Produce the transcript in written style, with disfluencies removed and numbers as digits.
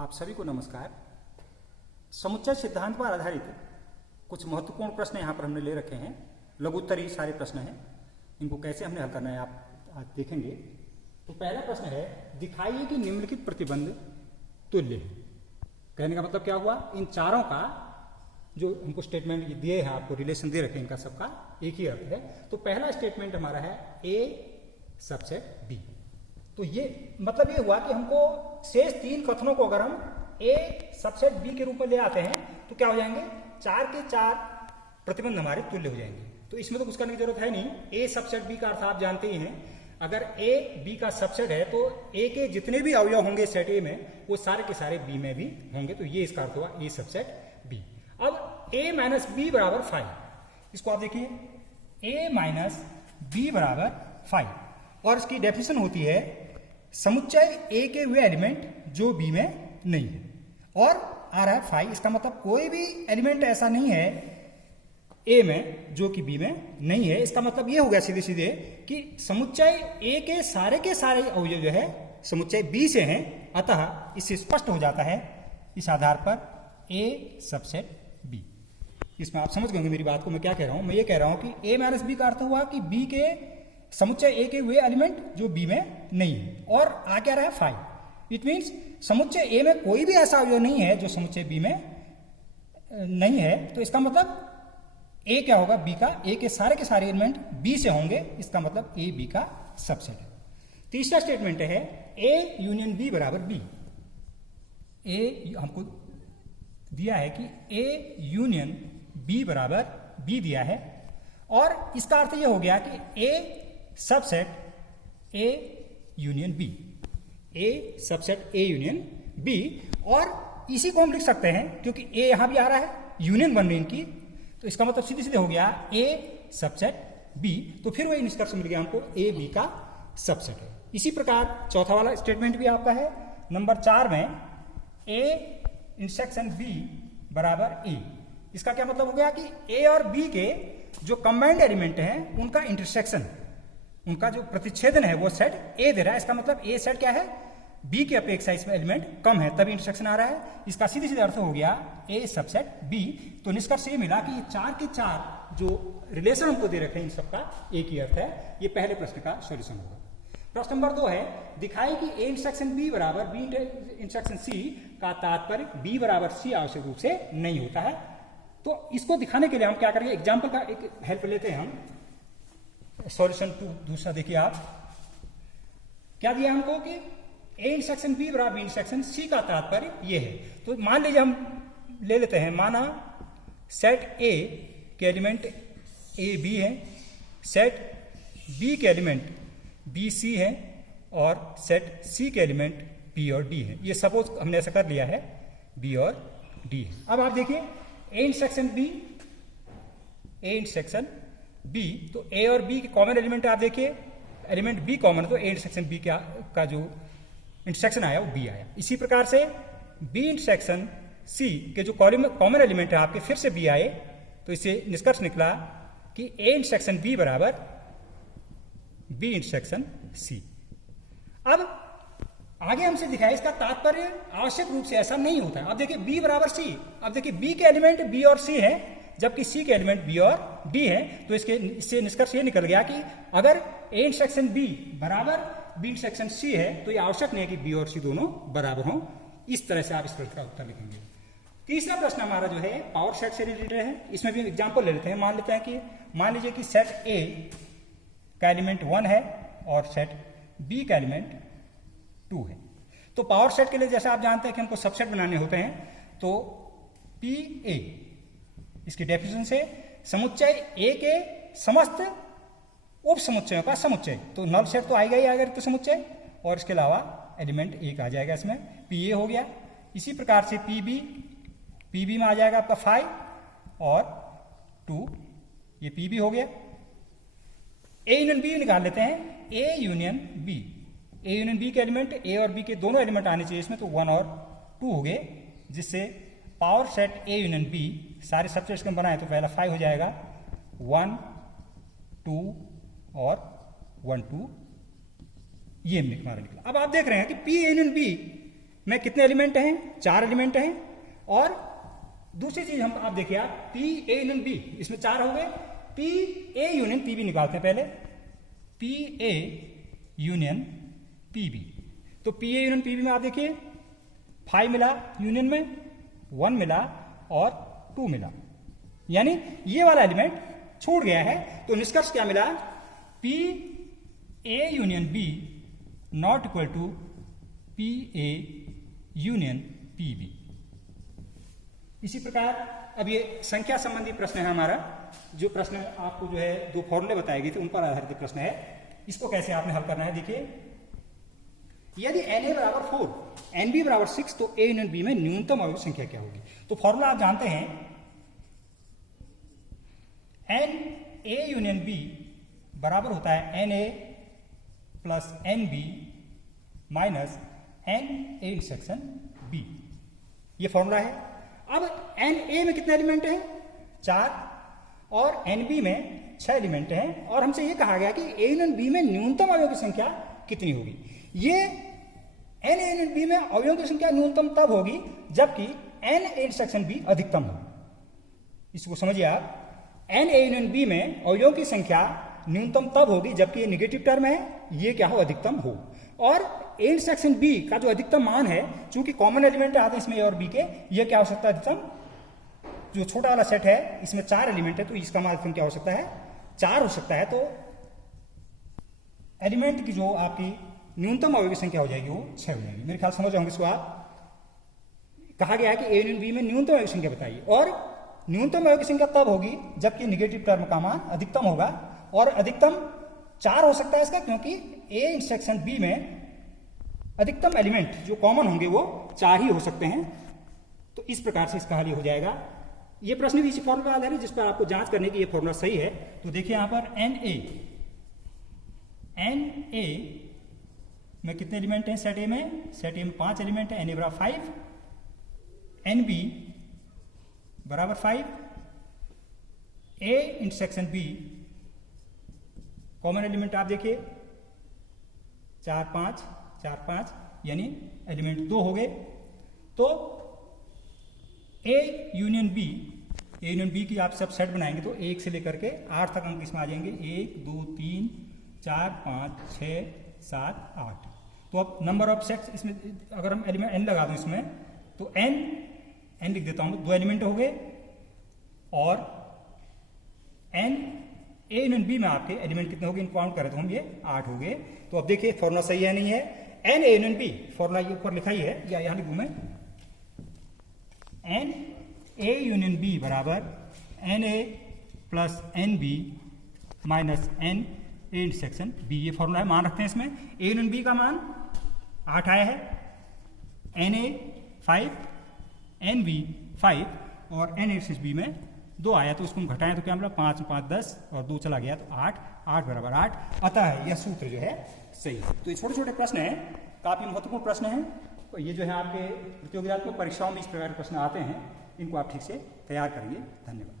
आप सभी को नमस्कार। समुच्चय सिद्धांत पर आधारित कुछ महत्वपूर्ण प्रश्न यहाँ पर हमने ले रखे हैं। लघुत्तरीय सारे प्रश्न हैं, इनको कैसे हमने हल करना है आप आज देखेंगे। तो पहला प्रश्न है, दिखाइए कि निम्नलिखित प्रतिबंध तुल्य है। कहने का मतलब क्या हुआ, इन चारों का जो हमको स्टेटमेंट दिए हैं, आपको रिलेशन दे रखे हैं, इनका सबका एक ही अर्थ है। तो पहला स्टेटमेंट हमारा है ए सबसेट बी। तो ये मतलब ये हुआ कि हमको शेष तीन कथनों को अगर हम ए सबसेट बी के रूप में ले आते हैं तो क्या हो जाएंगे, चार के चार प्रतिबंध हमारे तुल्य हो जाएंगे। तो इसमें तो कुछ करने की जरूरत है नहीं। ए सबसेट बी का अर्थ आप जानते ही हैं, अगर ए बी का सबसेट है तो ए के जितने भी अवयव होंगे सेट ए में वो सारे के सारे बी में भी होंगे। तो ये इसका अर्थ हुआ ए सबसेट बी। अब ए माइनस बी बराबर 5, इसको आप देखिए, ए माइनस बी बराबर 5 और इसकी डेफिनेशन होती है समुच्चय ए के हुए एलिमेंट जो बी में नहीं है। और आ रहा है 5, इसका मतलब कोई भी एलिमेंट ऐसा नहीं है ए में जो कि बी में नहीं है। इसका मतलब ये हो गया सीधे सीधे कि समुच्चय ए के सारे अवयव जो है समुच्चय बी से हैं। अतः इससे स्पष्ट हो जाता है इस आधार पर ए सबसेट बी। इसमें आप समझ गए मेरी बात को, मैं क्या कह रहा हूं। मैं ये कह रहा हूं कि ए माइनस बी का अर्थ हुआ कि बी के समुच्चय ए के हुए एलिमेंट जो बी में नहीं है। और आ क्या रहा है 5। इट मीन्स समुच्चय ए में कोई भी ऐसा अवयव नहीं है जो समुच्चय बी में नहीं है। तो इसका मतलब ए क्या होगा, बी का, ए के सारे एलिमेंट बी से होंगे। इसका मतलब ए बी का सबसेट है। तीसरा स्टेटमेंट है ए यूनियन बी बराबर बी। ए हमको दिया है कि ए यूनियन बी बराबर बी दिया है और इसका अर्थ यह हो गया कि A subset A union B, A subset A union B. और इसी को हम लिख सकते हैं क्योंकि ए यहां भी आ रहा है, यूनियन बन रही इनकी, तो इसका मतलब सीधे सीधे हो गया ए सबसेट बी। तो फिर वही निष्कर्ष मिल गया हमको, ए बी का सबसेट है। इसी प्रकार चौथा वाला स्टेटमेंट भी आपका है नंबर 4 में, ए इंटरसेक्शन बी बराबर ए। इसका क्या मतलब हो गया कि ए और बी के जो कंबाइंड एलिमेंट हैं उनका इंटरसेक्शन, उनका जो प्रतिच्छेदन है वो सेट ए दे रहा है। इसका मतलब ए सेट क्या है, बी की अपेक्षा इसमें एलिमेंट कम है तभी इंटरसेक्शन आ रहा है। इसका सीधे सीधे अर्थ हो गया ए सबसेट बी। तो निष्कर्ष ये मिला कि ये चार के चार जो रिलेशन हमको दे रखे हैं इन सबका एक ही अर्थ है। ये पहले प्रश्न का सॉल्यूशन होगा। प्रश्न नंबर 2 है, दिखाई कि ए इंटरसेक्शन बी बराबर बी इंटरसेक्शन सी का तात्पर्य बी बराबर सी आवश्यक रूप से नहीं होता है। तो इसको दिखाने के लिए हम क्या करेंगे, एग्जाम्पल का एक हेल्प लेते हैं हम। सॉल्यूशन 2 दूसरा देखिए आप, क्या दिया हमको कि ए इंटरसेक्शन बी बराबर बी इंटरसेक्शन सी का तात्पर्य ये है। तो मान लीजिए हम ले लेते हैं, माना सेट ए के एलिमेंट ए बी है, सेट बी के एलिमेंट बी सी है और सेट सी के एलिमेंट बी और डी है। ये सपोज हमने ऐसा कर लिया है, बी और डी है। अब आप देखिए A intersection B, A intersection B, तो ए और बी के कॉमन एलिमेंट आप देखिए, एलिमेंट बी कॉमन है तो ए इंटरसेक्शन बी का जो इंटरसेक्शन आया वो बी आया। इसी प्रकार से बी इंटरसेक्शन सी के जो कॉमन एलिमेंट है आपके फिर से बी आए। तो इससे निष्कर्ष निकला कि ए इंटरसेक्शन बी बराबर बी इंटरसेक्शन सी। अब आगे हमसे दिखाया इसका तात्पर्य आवश्यक रूप से ऐसा नहीं होता है। अब देखिए बी बराबर सी, अब देखिए बी के एलिमेंट बी और सी है जबकि सी के एलिमेंट बी और डी है। तो इससे निष्कर्ष ये निकल गया कि अगर ए इंटरसेक्शन बी बराबर बी इंटरसेक्शन सी है तो ये आवश्यक नहीं है कि बी और सी दोनों बराबर हों। इस तरह से आप इस प्रश्न का उत्तर लिखेंगे। तीसरा प्रश्न हमारा जो है पावर सेट से रिलेटेड है। इसमें भी एग्जाम्पल ले लेते हैं। मान लीजिए कि सेट ए का एलिमेंट 1 है और सेट बी का एलिमेंट 2 है। तो पावर सेट के लिए जैसा आप जानते हैं कि हमको सबसेट बनाने होते हैं, तो पी ए, इसकी डेफिनेशन से समुच्चय ए के समस्त उप समुच्चयों का समुच्चय। तो नल सेट तो आएगा ही आएगा रिक्त समुच्चय, और इसके अलावा एलिमेंट एक आ जाएगा इसमें, पी ए हो गया। इसी प्रकार से पी बी में आ जाएगा आपका 5 और 2, ये पी बी हो गया। ए यूनियन बी निकाल लेते हैं, A union B, A union B के एलिमेंट ए और बी के दोनों एलिमेंट आने चाहिए इसमें, तो 1 और 2 हो गए, जिससे power set A union B सारे सबसेट्स में बनाए तो पहला 5 हो जाएगा, 1 2 और 1 2, ये हमारा निकला। अब आप देख रहे हैं कि पी यूनियन बी में कितने एलिमेंट हैं, 4 एलिमेंट हैं। और दूसरी चीज हम आप देखिए आप पी ए यूनियन बी, इसमें 4 हो गए। P A union P B निकालते हैं पहले, P A union P B. तो P A union P B में आप देखिए 5 मिला यूनियन में, 1 मिला और 2 मिला, यानी ये वाला एलिमेंट छूट गया है। तो निष्कर्ष क्या मिला, P A union B not equal to P A union P B. इसी प्रकार अब ये संख्या संबंधी प्रश्न है हमारा, जो प्रश्न आपको जो है 2 फॉर्मूले बताए गए थे उन पर आधारित प्रश्न है। इसको कैसे आपने हल करना है, देखिए यदि एन ए बराबर 4 एन बी बराबर 6 तो ए यूनियन बी में न्यूनतम अवयव संख्या क्या होगी। तो फॉर्मूला आप जानते हैं, एन ए यूनियन बी बराबर होता है n A plus n B minus n A intersection B, ये फॉर्मूला है। अब एन ए में कितने एलिमेंट हैं, 4, और एन बी में 6 एलिमेंट हैं, और हमसे ये कहा गया कि ए यूनियन बी में न्यूनतम अवयव की संख्या कितनी होगी। ये एन ए यूनियन बी में अवयवों की संख्या न्यूनतम तब होगी जबकि एन ए इंटरसेक्शन बी अधिकतम हो। इसको समझिए आप, एन ए यूनियन बी में अवयवों की संख्या न्यूनतम तब होगी जबकि ये निगेटिव टर्म है, ये क्या हो, अधिकतम हो। और ए इंटरसेक्शन बी का जो अधिकतम मान है, चूंकि कॉमन एलिमेंट आते हैं इसमें ए और बी के, ये क्या हो सकता है अधिकतम, जो छोटा वाला सेट है इसमें 4 एलिमेंट है तो इसका मान अधिकतम क्या हो सकता है, 4 हो सकता है। तो एलिमेंट की जो आपकी न्यूनतम अवयव की संख्या हो जाएगी वो 6 हो जाएगी। मेरे ख्याल समझ जाओगे इसको आप। कहा गया है कि ए यूनियन बी में न्यूनतम अवयव की संख्या बताइए, और न्यूनतम अवयव की संख्या तब होगी जबकि निगेटिव टर्म का मान अधिकतम होगा, और अधिकतम 4 हो सकता है इसका, क्योंकि ए इंटरसेक्शन बी में अधिकतम एलिमेंट जो कॉमन होंगे वो 4 ही हो सकते हैं। तो इस प्रकार से इसका हल हो जाएगा। ये प्रश्न भी इसी फॉर्मूला आधारित है जिस पर आपको जांच करने की ये फॉर्मूला सही है। तो देखिए यहां पर एन ए में कितने एलिमेंट हैं, सेट ए में 5 एलिमेंट है, एन ए बराबर 5, एन बी बराबर 5, A intersection B common element आप देखिए 4 5 यानी एलिमेंट 2 हो गए। तो ए यूनियन बी की आप सब सेट बनाएंगे तो 1 से लेकर के 8 तक अंक इसमें आ जाएंगे, 1 2 3 4 5 6 7 8। तो अब नंबर ऑफ सेट्स इसमें अगर हम एलिमेंट एन लगा दूं इसमें, तो एन लिख देता हूं, 2 एलिमेंट हो गए, और एन ए यूनियन बी में आपके एलिमेंट कितने हो गए, इनको काउंट करें तो हम ये 8 हो गए। तो अब देखिए फॉर्मूला सही है नहीं है, n A union B, formula ये ऊपर लिखा ही है या यहां लिखूं मैं, एन ए यूनियन बी बराबर n A plus n B minus n A intersection B, ये फॉर्मूला है। मान रखते हैं इसमें, ए यूनियन बी का मान 8 आया है, एन ए 5, एन बी 5, और एन इंटरसेक्शन बी में 2 आया, तो उसको हम घटाएं तो क्या मिला, 5 5 10 और 2 चला गया तो 8 बराबर 8। अतः यह सूत्र जो है सही है। तो ये छोटे छोटे प्रश्न हैं, काफी महत्वपूर्ण प्रश्न हैं। तो ये जो है आपके प्रतियोगितात्मक परीक्षाओं में इस प्रकार के प्रश्न आते हैं, इनको आप ठीक से तैयार करेंगे। धन्यवाद।